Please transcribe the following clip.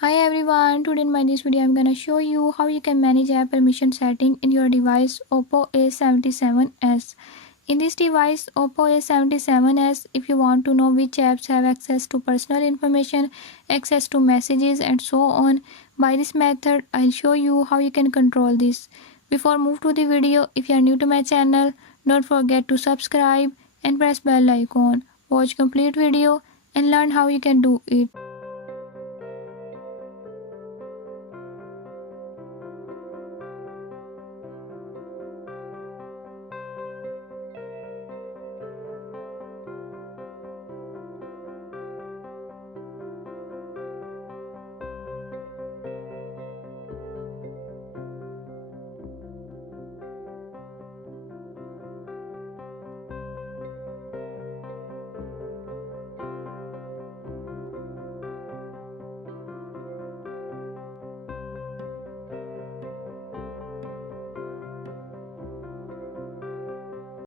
Hi everyone, today in this video I'm gonna show you how you can manage app permission setting in your device Oppo A77s. In this device Oppo A77s, if you want to know which apps have access to personal information, access to messages and so on, by this method I'll show you how you can control this. Before move to the video, if you are new to my channel, don't forget to subscribe and press bell icon. Watch complete video and learn how you can do it.